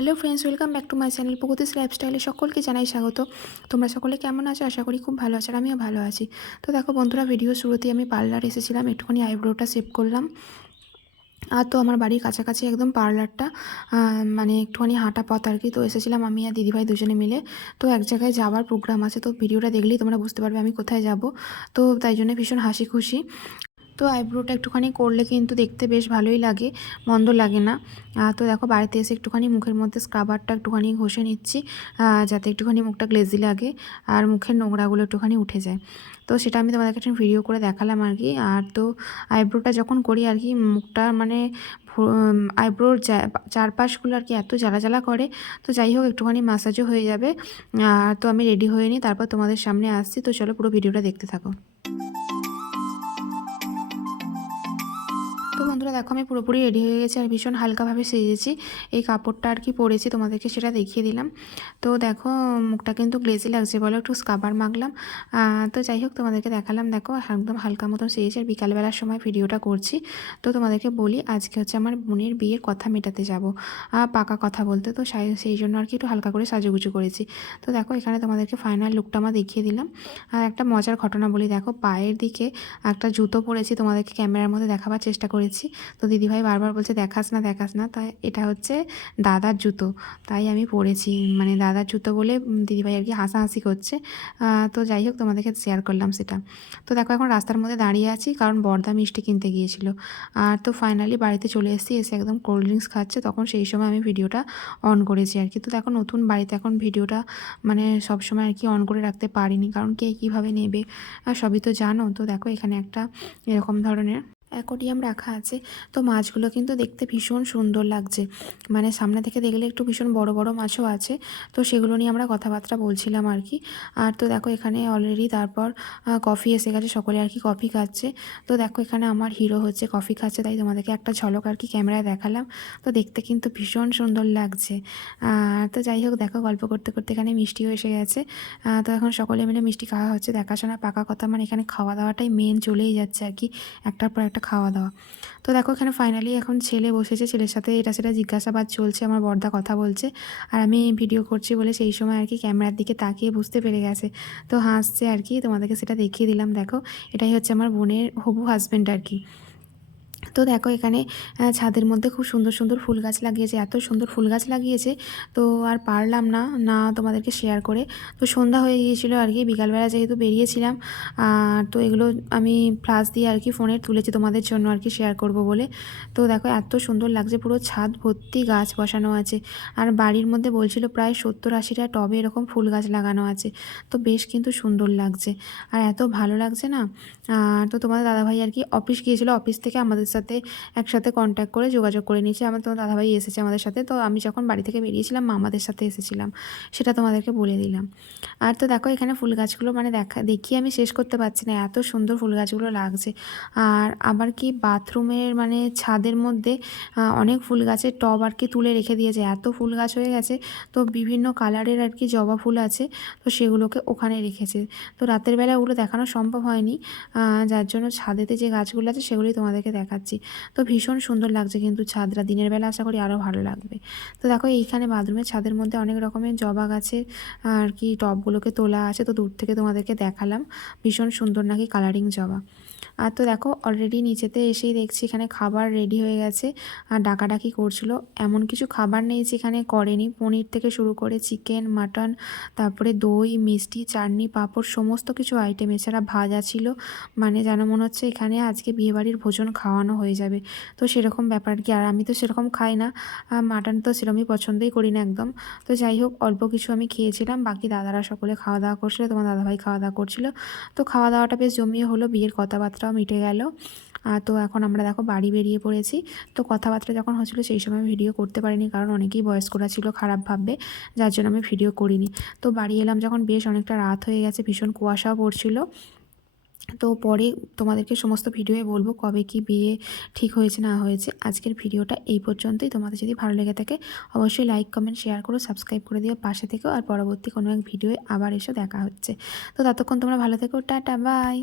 Hello friends, welcome back to my channel Pragati's লাইফস্টাইলে সকলকে জানাই স্বাগত। তোমরা সকলে কেমন আছো? আশা করি খুব ভালো আছো আর আমিও ভালো আছি। তো দেখো বন্ধুরা ভিডিও শুরুতেই আমি পার্লার এসেছিলাম, একটুখানি আইব্রোটা সেভ করলাম। আর তো আমার বাড়ির কাছাকাছি একদম পার্লারটা মানে একটুখানি হাঁটা পথ আর কি। তো এসেছিলাম আমি আর দিদিভাই দুজনে মিলে। তো এক জায়গায় যাওয়ার প্রোগ্রাম আছে, তো ভিডিওটা দেখলেই তোমরা বুঝতে পারবে আমি কোথায় যাব। তো তাই জন্য ভীষণ হাসি খুশি তো আইব্রোটা একটুখানি করলে কিন্তু দেখতে বেশ ভালোই লাগে, মন্দ লাগে না। তো দেখো বাড়িতে এসে একটুখানি মুখের মধ্যে স্ক্রাবারটা একটুখানি ঘষে নিচ্ছি যাতে একটুখানি মুখটা গ্লেজি লাগে আর মুখের নোংরাগুলো একটুখানি উঠে যায়। তো সেটা আমি তোমাদেরকে একটা ভিডিও করে দেখালাম আর কি। আর তো আইব্রোটা যখন করি আর কি, মুখটা মানে আইব্রোর চারপাশগুলো আর কি এত জ্বালা জ্বালা করে, তো যাই হোক একটুখানি মাসাজও হয়ে যাবে। আর তো আমি রেডি হয়ে নিই, তারপর তোমাদের সামনে আসছি। তো চলো পুরো ভিডিওটা দেখতে থাকো। তো বন্ধুরা, দেখো আমি পুরোপুরি রেডি হয়ে গেছি আর ভীষণ হালকাভাবে সেজেছি। এই কাপড়টা আর কি পরেছি, তোমাদেরকে সেটা দেখিয়ে দিলাম। তো দেখো, মুখটা কিন্তু গ্লেজি লাগছে বলো, একটু স্কাবার মাখলাম। তো যাই হোক, তোমাদেরকে দেখালাম, দেখো, একদম হালকা মতন সেজেছি আর বিকালবেলার সময় ভিডিওটা করছি। তো তোমাদেরকে বলি, আজকে হচ্ছে আমার বোনের বিয়ের কথা মেটাতে যাব। পাকা কথা বলতে, তো সেই জন্য আর কি একটু হালকা করে সাজুগুজু করেছি। তো দেখো, এখানে তোমাদেরকে ফাইনাল লুকটা আমার দেখিয়ে দিলাম। আর একটা মজার ঘটনা বলি, দেখো, পায়ের দিকে একটা জুতো পরেছি, তোমাদেরকে ক্যামেরার মধ্যে দেখাবার চেষ্টা করেছি। তো দিদিভাই বারবার বলছে, দেখাস না দেখাস না। তাই এটা হচ্ছে দাদার জুতো। তাই আমি পরেছি। মানে দাদার জুতো বলে দিদিভাই আর কি হাসাহাসি করছে। তো যাই হোক তোমাদেরকে শেয়ার করলাম সেটা। তো দেখো, এখন রাস্তার মধ্যে দাঁড়িয়ে আছি, কারণ বর্দা মিষ্টি কিনতে গিয়েছিল। আর তো ফাইনালি বাড়িতে চলে এসেছি, এসে একদম কোল্ড ড্রিঙ্কস খাচ্ছে। তখন সেই সময় আমি ভিডিওটা অন করেছি আর কি। তো দেখো, নতুন বাড়িতে এখন ভিডিওটা মানে সব সময় আর কি অন করে রাখতে পারিনি। কারণ কে কীভাবে নেবে? সবই তো জানো। তো দেখো, এখানে একটা এরকম ধরনের অ্যাকোরিয়াম রাখা আছে। তো মাছগুলো কিন্তু দেখতে ভীষণ সুন্দর লাগছে। মানে সামনে থেকে দেখলে একটু ভীষণ বড় বড় মাছও আছে। তো সেগুলো নিয়ে আমরা কথাবার্তা বলছিলাম আর কি। আর তো দেখো এখানে অলরেডি তারপর কফি এসে গেছে। সকলে আর কি কফি খাচ্ছে। তো দেখো এখানে আমার হিরো হচ্ছে কফি খাচ্ছে। তাই তোমাদেরকে একটা ঝলক আর কি ক্যামেরায় দেখালাম। তো দেখতে কিন্তু ভীষণ সুন্দর লাগছে। আর তো যাই হোক, দেখো গল্প করতে করতে এখানে মিষ্টিও এসে গেছে। তো এখন সকলে মিলে মিষ্টি খাওয়া হচ্ছে। দেখাশোনা, পাকা কথা মানে এখানে খাওয়া দাওয়াটাই মেন চলেই যাচ্ছে আর কি। একটার পর একটা খাওয়া দাওয়া তো দেখো এখানে ফাইনালি এখন ছেলে বসেছে, ছেলের সাথে এটা সেটা জিজ্ঞাসাবাদ চলছে, আমার বর্দা কথা বলছে। আর আমি ভিডিও করছি বলে সেই সময় আর কি ক্যামেরার দিকে তাকিয়ে বুঝতে পেরে গেছে। তো হাসছে আর কি, তোমাদেরকে সেটা দেখিয়ে দিলাম, দেখো। এটাই হচ্ছে আমার বোনের হবু হাজব্যান্ড আর কি। তো দেখো এখানে ছাদের মধ্যে খুব সুন্দর সুন্দর ফুল গাছ লাগিয়েছে, এত সুন্দর ফুল গাছ লাগিয়েছে। তো আর পারলাম না না তোমাদেরকে শেয়ার করে। তো সন্ধ্যা হয়ে গিয়েছিল আর কি, বিকালবেলা যেহেতু বেরিয়েছিলাম, আর তো এগুলো আমি ফ্লাশ দিয়ে আর কি ফোনে তুলেছি তোমাদের জন্য আর কি শেয়ার করব বলে। তো দেখো এত সুন্দর লাগছে, পুরো ছাদ ভর্তি গাছ বসানো আছে। আর বাড়ির মধ্যে বলছিল প্রায় সত্তর আশিটা টবে এরকম ফুল গাছ লাগানো আছে। তো বেশ কিন্তু সুন্দর লাগছে। আর এত ভালো লাগছে না? আর তো তোমাদের দাদাভাই আর কি অফিস গিয়েছিল অফিস থেকে আমাদের সাথে একসাথে কন্ট্যাক্ট করে যোগাযোগ করে নিয়েছে। আমার তোমার দাদাভাই এসেছে আমাদের সাথে। তো আমি যখন বাড়ি থেকে বেরিয়েছিলাম, মামাদের সাথে এসেছিলাম। সেটা তোমাদেরকে বলে দিলাম। আর তো দেখো, এখানে ফুল গাছগুলো মানে দেখা দেখিয়ে আমি শেষ করতে পারছি না। এত সুন্দর ফুল গাছগুলো লাগছে। আর আবার কি বাথরুমের মানে ছাদের মধ্যে অনেক ফুল গাছের টব আর কি তুলে রেখে দিয়েছে। এত ফুল গাছ হয়ে গেছে। তো বিভিন্ন কালারের আর কি জবা ফুল আছে। তো সেগুলোকে ওখানে রেখেছে। তো রাতের বেলা ওগুলো দেখানো সম্ভব হয়নি। যার জন্য ছাদেতে যে গাছগুলো আছে সেগুলি তোমাদেরকে দেখাচ্ছি। তো ভীষণ সুন্দর লাগছে কিন্তু ছাদরা। দিনের বেলা আশা করি আরও ভালো লাগবে। তো দেখো, এইখানে বাথরুমের ছাদের মধ্যে অনেক রকমের জবা গাছের, আর কি, টবগুলোকে তোলা আছে। তো দূর থেকে তোমাদেরকে দেখালাম। ভীষণ সুন্দর নাকি কালারিং জবা। আর তো দেখো অলরেডি নিচেতে এসেই দেখছি এখানে খাবার রেডি হয়ে গেছে। আর ডাকাডাকি করছিল। এমন কিছু খাবার নেই যেখানে করেনি। পনির থেকে শুরু করে চিকেন মাটন তারপরে দই, মিষ্টি, চাটনি, পাঁপড়, সমস্ত কিছু আইটেম এছাড়া ভাজা ছিল। মানে যেন মনে হচ্ছে এখানে আজকে বিয়েবাড়ির ভোজন খাওয়ানো হয়ে যাবে। তো সেরকম ব্যাপার কি? আর আমি তো সেরকম খাই না। মাটন তো সেরকমই পছন্দই করি না একদম। তো যাই হোক, অল্প কিছু আমি খেয়েছিলাম। বাকি দাদারা সকলে খাওয়া দাওয়া করছিল। তোমার দাদাভাই খাওয়া দাওয়া করছিল। তো খাওয়া দাওয়াটা বেশ জমিয়ে হলো। বিয়ের কথাবার্তাও মিটে গেল। তো এখন আমরা দেখো বাড়ি বেরিয়ে পড়েছি। তো কথাবার্তা যখন হচ্ছিল সেই সময় ভিডিও করতে পারিনি কারণ অনেকেই বয়স্করা ছিল, খারাপ ভাববে। যার জন্য আমি ভিডিও করিনি। তো বাড়ি এলাম যখন বেশ অনেকটা রাত হয়ে গেছে, ভীষণ কুয়াশাও পড়ছিল। তো পরে তোমাদেরকে সমস্ত ভিডিওয়ে বলব কবে কি বিয়ে ঠিক হয়েছে, না হয়েছে। আজকের ভিডিওটা এই পর্যন্তই। তোমাদের যদি ভালো লেগে থাকে অবশ্যই লাইক কমেন্ট শেয়ার করো সাবস্ক্রাইব করে দিও, পাশে থেকেও। আর পরবর্তী কোনো এক ভিডিওয়ে আবার এসে দেখা হচ্ছে। তো ততক্ষণ তোমরা ভালো থেকো। Tata bye